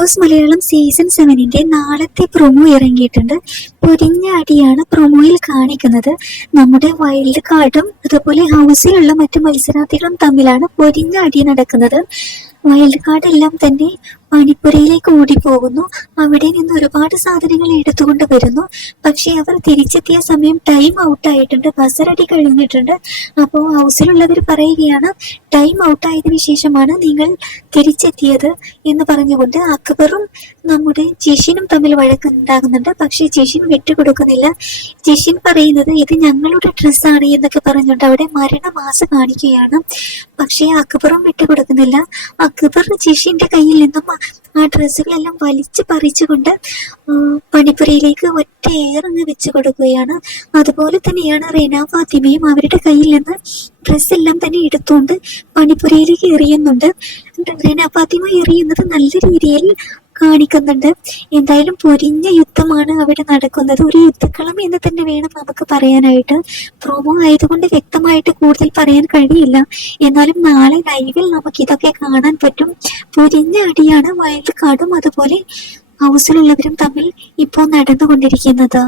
Boss Malayalam season സെവനിന്റെ നാളത്തെ promo ഇറങ്ങിയിട്ടുണ്ട്. പൊരിഞ്ഞ അടിയാണ് പ്രൊമോയിൽ കാണിക്കുന്നത്. നമ്മുടെ വൈൽഡ് കാർഡും അതുപോലെ ഹൗസിലുള്ള മറ്റു മത്സരാർത്ഥികളും തമ്മിലാണ് പൊരിഞ്ഞ അടി നടക്കുന്നത്. വൈൽഡ് കാർഡ് എല്ലാം തന്നെ പണിപ്പുരയിലേക്ക് ഓടിപ്പോകുന്നു. അവിടെ നിന്ന് ഒരുപാട് സാധനങ്ങൾ എടുത്തുകൊണ്ട് വരുന്നു. പക്ഷെ അവർ തിരിച്ചെത്തിയ സമയം ടൈം ഔട്ട് ആയിട്ടുണ്ട്. ബസറടി കഴിഞ്ഞിട്ടുണ്ട്. അപ്പോൾ ഹൗസിലുള്ളവർ പറയുകയാണ് ടൈം ഔട്ട് ആയതിനു ശേഷമാണ് നിങ്ങൾ തിരിച്ചെത്തിയത് എന്ന് പറഞ്ഞുകൊണ്ട് അക്ബറും നമ്മുടെ ജിഷിനും തമ്മിൽ വഴക്ക് വഴക്കുണ്ടാകുന്നുണ്ട്. പക്ഷെ ജിഷിൻ വിട്ടുകൊടുക്കുന്നില്ല. ജിഷിൻ പറയുന്നത് ഇത് ഞങ്ങളുടെ ഡ്രസ്സാണ് എന്നൊക്കെ പറഞ്ഞുകൊണ്ട് അവിടെ മരണമാസ കാണിക്കുകയാണ്. പക്ഷേ അക്ബറും വിട്ടുകൊടുക്കുന്നില്ല. അക്ബർ ജിഷിന്റെ കയ്യിൽ നിന്നും ആ- ഡ്രസ്സുകളെല്ലാം വലിച്ചു പറിച്ചുകൊണ്ട് പണിപ്പുരയിലേക്ക് ഒറ്റ ഏറങ്ങ് വെച്ച് കൊടുക്കുകയാണ്. അതുപോലെ തന്നെയാണ് റെന ഫാത്തിമയും അവരുടെ കയ്യിൽ നിന്ന് ഡ്രസ്സെല്ലാം തന്നെ എടുത്തുകൊണ്ട് പണിപ്പുരയിലേക്ക് എറിയുന്നുണ്ട്. റെന ഫാത്തിമ എറിയുന്നത് നല്ല രീതിയിൽ കാണിക്കുന്നുണ്ട്. എന്തായാലും പൊരിഞ്ഞ യുദ്ധമാണ് അവിടെ നടക്കുന്നത്. ഒരു യുദ്ധക്കളം എന്ന് തന്നെ വേണം നമുക്ക് പറയാനായിട്ട്. പ്രോമോ ആയതുകൊണ്ട് വ്യക്തമായിട്ട് കൂടുതൽ പറയാൻ കഴിയില്ല. എന്നാലും നാളെ ലൈവിൽ നമുക്ക് ഇതൊക്കെ കാണാൻ പറ്റും. പൊരിഞ്ഞ അടിയാണ് കാർഡും അതുപോലെ ഹൗസിലുള്ളവരും തമ്മിൽ ഇപ്പോൾ നടന്നുകൊണ്ടിരിക്കുന്നത്.